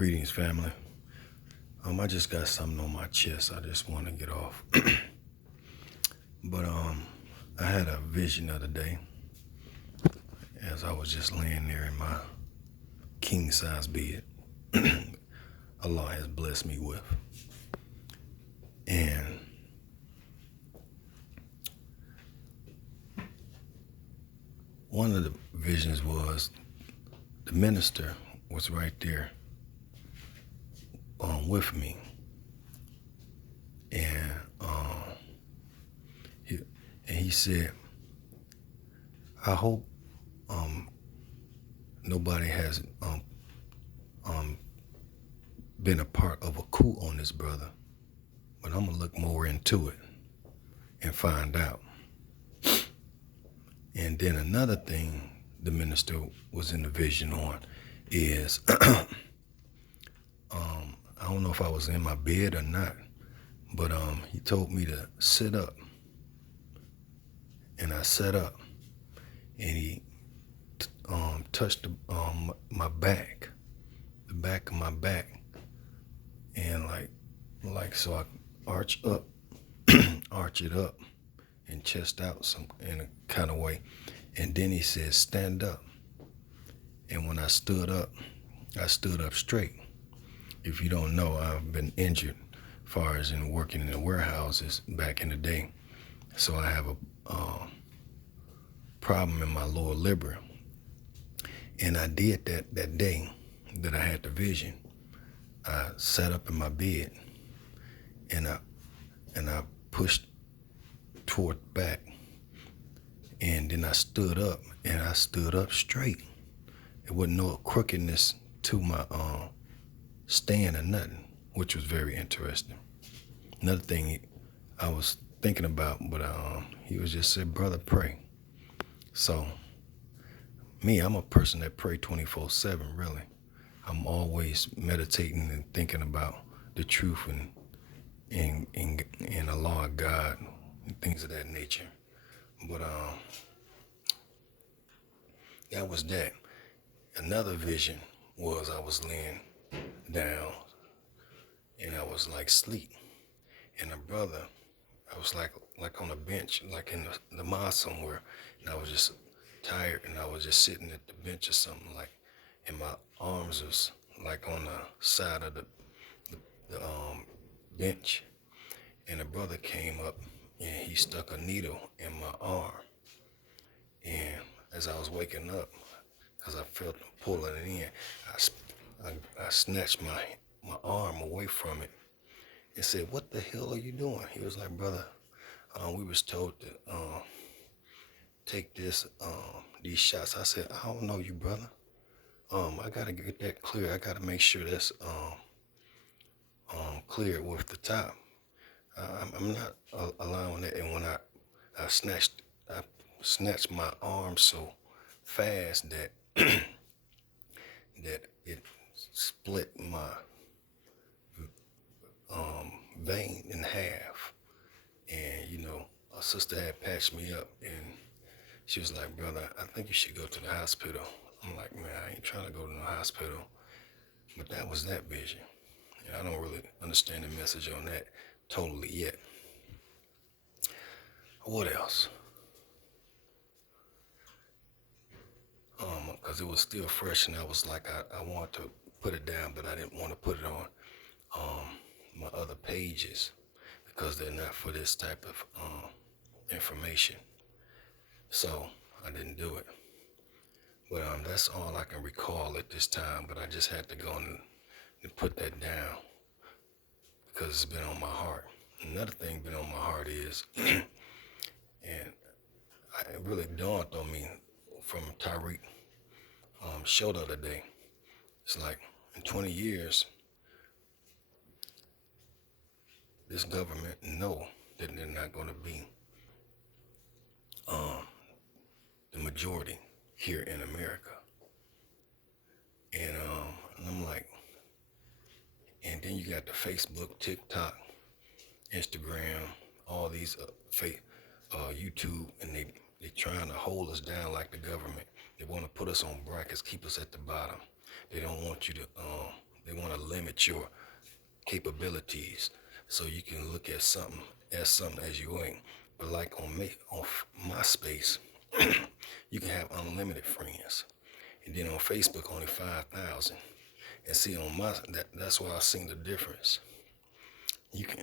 Greetings, family. I just got something on my chest. I just want to get off. But I had a vision the other day as I was just laying there in my king size bed. Allah has blessed me with, and one of the visions was the minister was right there with me, and he said, "I hope nobody has been a part of a coup on this brother, but I'm gonna look more into it and find out." And then another thing the minister was in the vision on is I don't know if I was in my bed or not, but he told me to sit up, and I sat up, and he touched my back, the back of my back, and like so I arch up, arch it up, and chest out some in a kind of way, and then he said stand up, and when I stood up straight. If you don't know, I've been injured as far as in working in the warehouses back in the day, so I have a problem in my lower liver. And I did that day that I had the vision. I sat up in my bed, and I pushed toward back, and then I stood up, and I stood up straight. There wasn't no crookedness to my stand or nothing, which was very interesting. Another thing I was thinking about, but he was just said, "Brother, pray." So me, I'm a person that pray 24/7. Really, I'm always meditating and thinking about the truth and the law of God and things of that nature. But that was that. Another vision was I was laying down and I was like asleep, and a brother, I was like on a bench, like in the mosque somewhere, and I was just tired, and I was just sitting at the bench or something, like, and my arms was like on the side of the bench, and a brother came up and he stuck a needle in my arm, and as I was waking up, because I felt him pulling it in, I snatched my arm away from it and said, "What the hell are you doing?" He was like, "Brother, we was told to take these shots." I said, "I don't know you, brother. I gotta get that clear. I gotta make sure that's clear with the top. I'm not allowing that." And when I snatched my arm so fast that that it split my vein in half. And a sister had patched me up, and she was like, "Brother, I think you should go to the hospital." I'm like, "Man, I ain't trying to go to the hospital." But that was that vision. And I don't really understand the message on that totally yet. What else? Because it was still fresh, and I was like, I wanted to put it down, but I didn't want to put it on my other pages because they're not for this type of information. So I didn't do it. But that's all I can recall at this time. But I just had to go and put that down because it's been on my heart. Another thing been on my heart is, and it really dawned on me from Tariq show the other day. It's like in 20 years, this government know that they're not going to be the majority here in America. And I'm like, and then you got the Facebook, TikTok, Instagram, all these YouTube, and they trying to hold us down like the government. They want to put us on brackets, keep us at the bottom. They don't want you to They want to limit your capabilities so you can look at something as you ain't. But like on MySpace, you can have unlimited friends, and then on Facebook only 5,000. And see on that's why I seen the difference. You can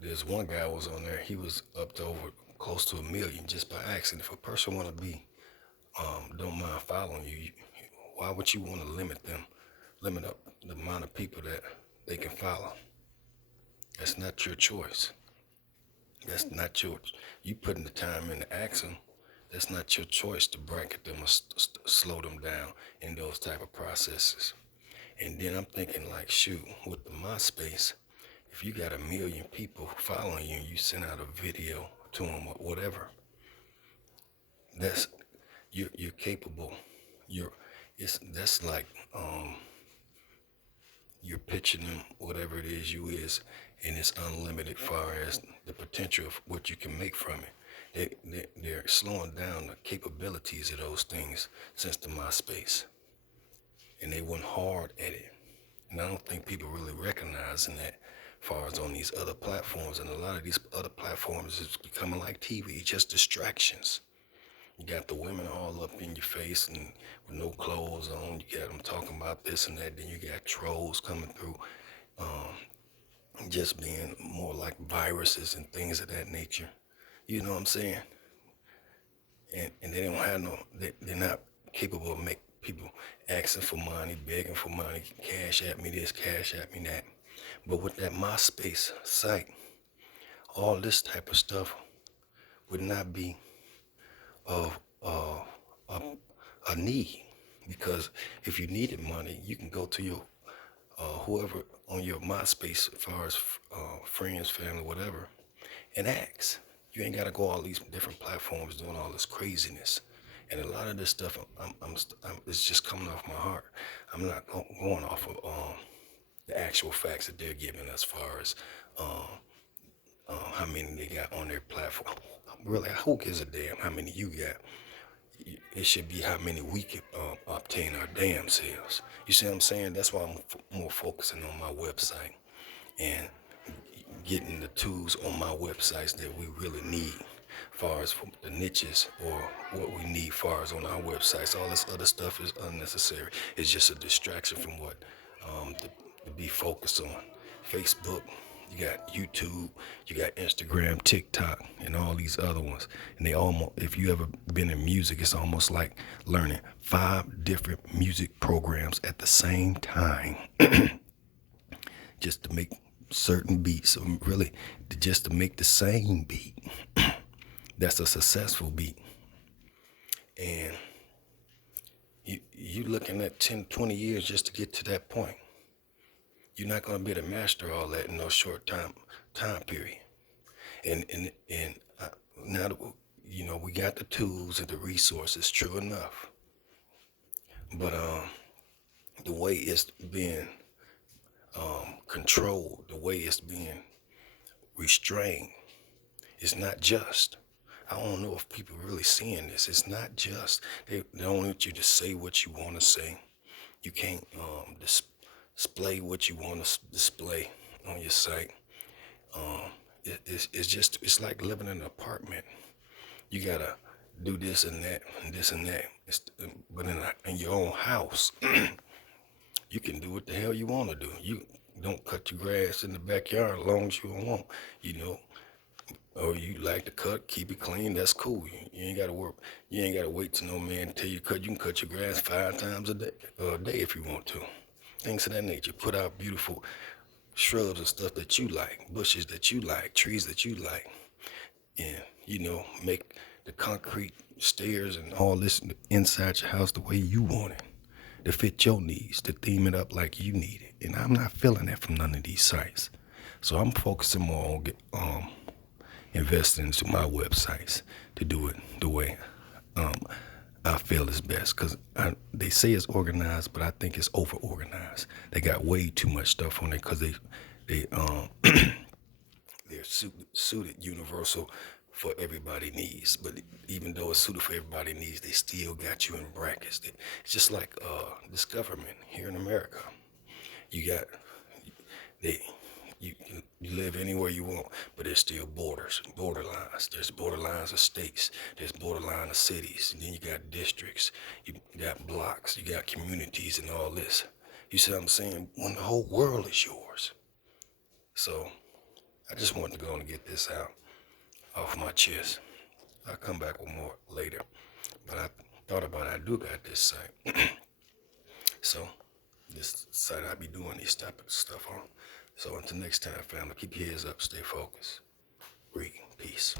There's one guy was on there. He was up to over close to 1 million just by accident. If a person want to be don't mind following you, why would you want to limit up the amount of people that they can follow? That's not your choice. That's not your, you putting the time in to ask them. That's not your choice to bracket them or slow them down in those type of processes. And then I'm thinking like, shoot, with the MySpace, if you got 1 million people following you and you send out a video to them or whatever, that's you're capable. You're that's like you're pitching them whatever it is you is, and it's unlimited far as the potential of what you can make from it. They're slowing down the capabilities of those things since the MySpace, and they went hard at it. And I don't think people really recognizing that far as on these other platforms. And a lot of these other platforms is becoming like TV, just distractions. You got the women all up in your face and with no clothes on. You got them talking about this and that. Then you got trolls coming through, just being more like viruses and things of that nature. You know what I'm saying? And they don't have they're not capable of make people asking for money, begging for money, cash at me this, cash at me that. But with that MySpace site, all this type of stuff would not be of a need, because if you needed money, you can go to your whoever on your MySpace, as far as friends, family, whatever, and ask. You ain't gotta go all these different platforms doing all this craziness. And a lot of this stuff, it's just coming off my heart. I'm not going off of the actual facts that they're giving as far as how many they got on their platform. Really, who gives a damn how many you got? It should be how many we can obtain our damn selves. You see what I'm saying? That's why I'm more focusing on my website and getting the tools on my websites that we really need, far as the niches or what we need far as on our websites. All this other stuff is unnecessary. It's just a distraction from what to be focused on. Facebook, you got YouTube, you got Instagram, TikTok, and all these other ones. And they almost, if you ever been in music, it's almost like learning 5 different music programs at the same time just to make certain beats, really just to make the same beat. That's a successful beat. And you looking at 10, 20 years just to get to that point. You're not going to be able to master all that in no short time period. And now that we got the tools and the resources, true enough. But the way it's being controlled, the way it's being restrained, is not just. I don't know if people really seeing this. It's not just. They don't want you to say what you want to say. You can't display what you want to display on your site. It's like living in an apartment. You gotta do this and that and this and that. But in your own house, you can do what the hell you want to do. You don't cut your grass in the backyard as long as you want. Or you like to cut, keep it clean. That's cool. You ain't gotta work. You ain't gotta wait till no man to tell you to cut. You can cut your grass 5 times a day if you want to. Things of that nature. Put out beautiful shrubs and stuff that you like, bushes that you like, trees that you like, and make the concrete stairs and all this inside your house the way you want it, to fit your needs, to theme it up like you need it. And I'm not feeling that from none of these sites, so I'm focusing more on investing into my websites to do it the way I feel is best, because they say it's organized, but I think it's over organized. They got way too much stuff on it because they're suited universal for everybody needs. But even though it's suited for everybody needs, they still got you in brackets. It's just like this government here in America. You got they you live anywhere you want, but there's still borderlines. There's borderlines of states. There's borderline of cities. And then you got districts. You got blocks. You got communities and all this. You see what I'm saying? When the whole world is yours. So I just wanted to go and get this out off my chest. I'll come back with more later. But I thought about it. I do got this site. So this site I be doing these type of stuff on. So until next time, family, keep your heads up, stay focused. Read. Peace.